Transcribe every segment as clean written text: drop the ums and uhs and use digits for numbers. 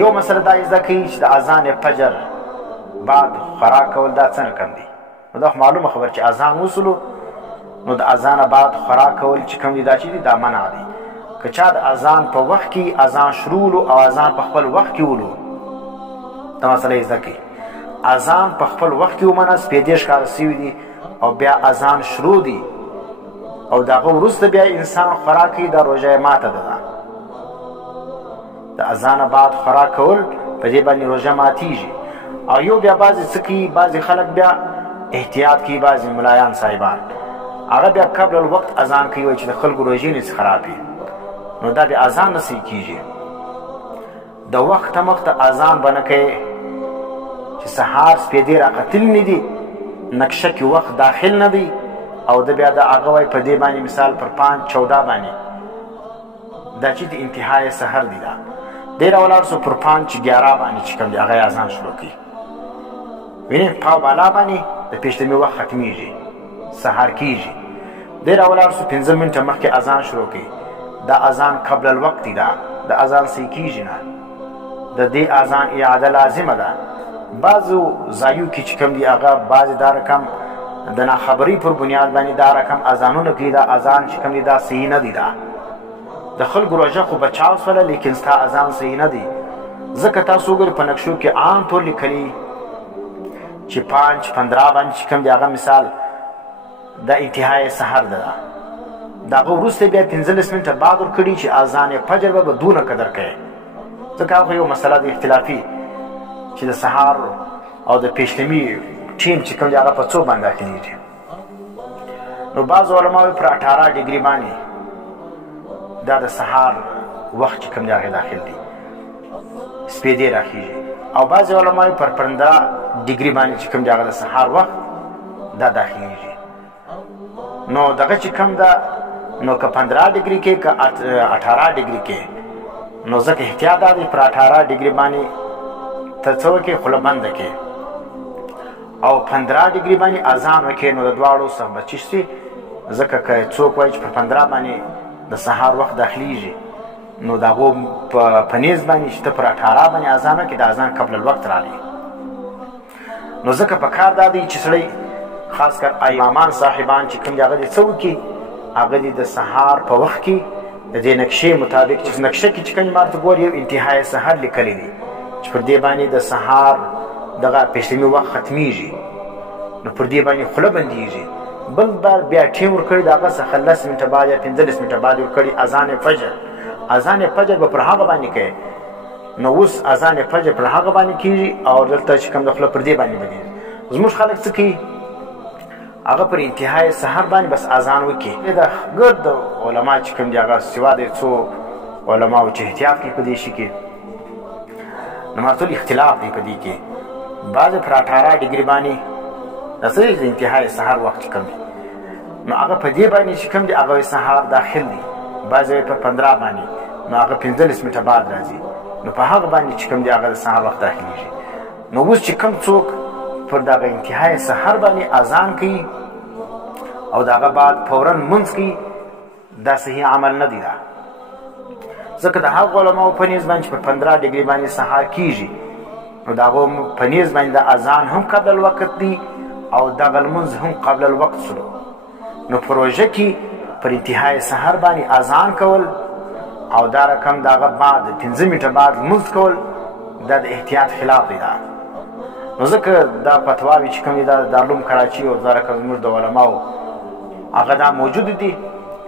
یو مسله دا زده کوي چې د اذان فجر بعد خوراک کول دا څه رقم دی. نو دا معلومه خبر چې اذان وصلو نو د اذان بعد خوراک کول چې کوم دي دا چې دا منع دي. که چا د اذان په وخت کې اذان شروع او اذان په خپل وخت کې ولو دا مسله زده کوي. اذان په خپل وخت کې ومنه سپېدې ښکاره سوي دي او بیا اذان شروع دي او دغه وروسته بیا انسان خوراک کوي دا روژه ماته ده. د اذان بعد خوراک کول په دې باندې روژه ماتیږي. او یو بیا بعضې څه کوي، بعضې خلک بیا احتیاط کوي، بعضې ملایان صاحبان هغه بیا قبل الوقت اذان کوي وایي چې د خلکو روژې نسي خرابې. نو دا بیا اذان نه صحیح کېږي. د وخته مخته اذان به نه کوې چې سهار سپېدې راختلي نه دي، نقشه کې وخت داخل نه دی او د بیا د هغه وایي په دې باندې مثال پر 5-14 باندې دا چې د انتهای سحر دی. دا ډېر ولاړ سو پر 5-11 باندې چې کوم دی هغه اذان شروع کوي. وینې پاو بالا باندې د پیشتمي وخت ختمیږي، سحر کیږي. ډېر ولاړ سو 15 منټه مخکې اذان شروع کوي. دا اذان قبل الوقت دی. دا د اذان صحیح کیږي نه. د دې اذان اعاده لازمه ده. بعضو ځایو کې چې کوم دی هغه بعضې دا رقم د ناخبرۍ پر بنیاد باندې دا رقم اذانونه کوي. دا اذان چې کوم دی دا صحیح نه دی. دا د خلکو روژه خو بچاو سوله لیکن ستا اذان صحیح نه دی. ځکه تاسو وګورئ په نقشو کې عام طور لیکلي چې 5-15 باندې چې کوم دی هغه مثال د انتهای سحر ده. د هغه وروسته بیا 15 منټه بعد ورکړي چې اذان فجر به دونه قدر کوي. ځکه هغه یو مسله د اختلافي چې د سهار او د پیشلمي ټیم چې کوم دی هغه په څو باندې داخلېږي. نو بعض علماوې پر 18 ډګري باندې دا د سهار وخت چې کوم دی هغه داخل دی، سپېدې راخېږي. او بعضې علماوې پر 15 ډګري باندې چې کوم دی هغه د سهار وخت دا داخلېږي. نو دغه چې کوم ده نو که 15 ډګري کې که 18 ډګري کې نو ځکه احتیاط دا دی پر 18 ډګري باندې ته څه وکړې خوله بنده کې او 15 ډګري باندې اذان وکړې نو د دواړو څخه بچی شي. ځکه که څوک وایي چې پر 15 باندې د سهار وخت داخلېږي نو د هغو په نیز باندې چې ته پر 18 باندې اذان وکړې د اذان قبل الوقت راغلی. نو ځکه په کار دا دی چې سړی خاص کر امامان صاحبان چې کوم دی هغه دې څه وکړي، هغه دې د سهار په وخت کې د دې نقشې مطابق چې نقشه کې چې کوم مارته ګوري یو انتهای سحر لیکلی دی چې پر دې باندې د سهار دغه پیشلمي وخت ختمیږي. نو پر دې باندې خوله بندېږي. بل بار بیا ټیم ورکړي د هغه څخه 10 منټه بعد یا 15 منټه بعد ورکړي اذان فجر. اذان فجر به پر هغه باندې کوي. نو اوس اذان فجر پر هغه باندې کېږي او دلته چې کوم د خوله پر دې باندې بندېږي. زموږ خلک څه کوي هغه پر انتهای سحر باندې بس اذان وکړي. د ګرد علما چې کوم دی هغه سوا د څو علماو چې احتیاط کوي په دې شي کې نو مرتل اختلاف دی په دې کې. بعضې پر 18 ډګري باندې د څه د انتهای سحر وخت چې کوم دی نو هغه په دې باندې چې کوم دی هغه سحر داخل دی. بعضې پر 15 باندې نو هغه 15 منټه بعد راځي. نو په هغه باندې چې کوم دی هغه د سحر وخت داخلېږي. نو اوس چې کوم څوک پر دغه انتهای سحر باندې اذان کوي او دغه بعد فوراً منځ کوي دا صحیح عمل نه دی. دا ځکه د هغو علماو په نیز باندې چې په 15 ډګري باندې سهار کېږي نو د هغو په نیز باندې د اذان هم قبل الوقت دی او دغه لمونځ هم قبل الوقت سلو. نو په روژه کې پر انتهای سحر باندې اذان کول او دا رقم د هغه بعد 15 منټه بعد لمونځ کول دا د احتیاط خلاف دی. دا نو ځکه دا فتواوې چې کوم دي دا دارالعلوم کراچي او دا رقم زموږ د علماو هغه دا موجود دي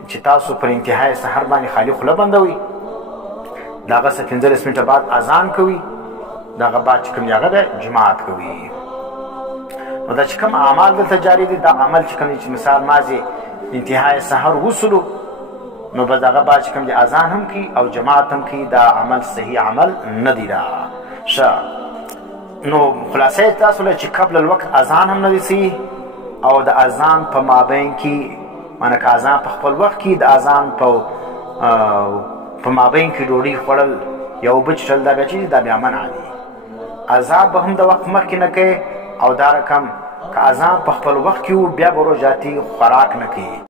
چې تاسو پر انتهای سحر باندې خالي خوله بندوئ، د هغه څخه 15 منټه بعد اذان کوي، د هغه بعد چې کوم دی هغه جماعت کوي. نو دا چې کوم اعمال دلته جاري دي دا عمل چې کوم دی چې مثال مازې انتهای سحر وصلو نو بس د هغه بعد چې کوم دی اذان هم کوي او جماعت هم کوي. دا عمل صحیح عمل نه دی. دا ښه نو خلاصه تاسو له چې قبل الوقت اذان هم نه دی صحیح او د اذان په مابین کې معنی که اذان په خپل وخت کې د اذان په مابین کې ډوډۍ خوړل یا اوبه څښل دا بیا چې دا بیا منع دي. اذان به هم د وخت مخکې نه کوي او دا رقم که اذان په خپل وخت کې و بیا به روژاتي خوراک نه کوي.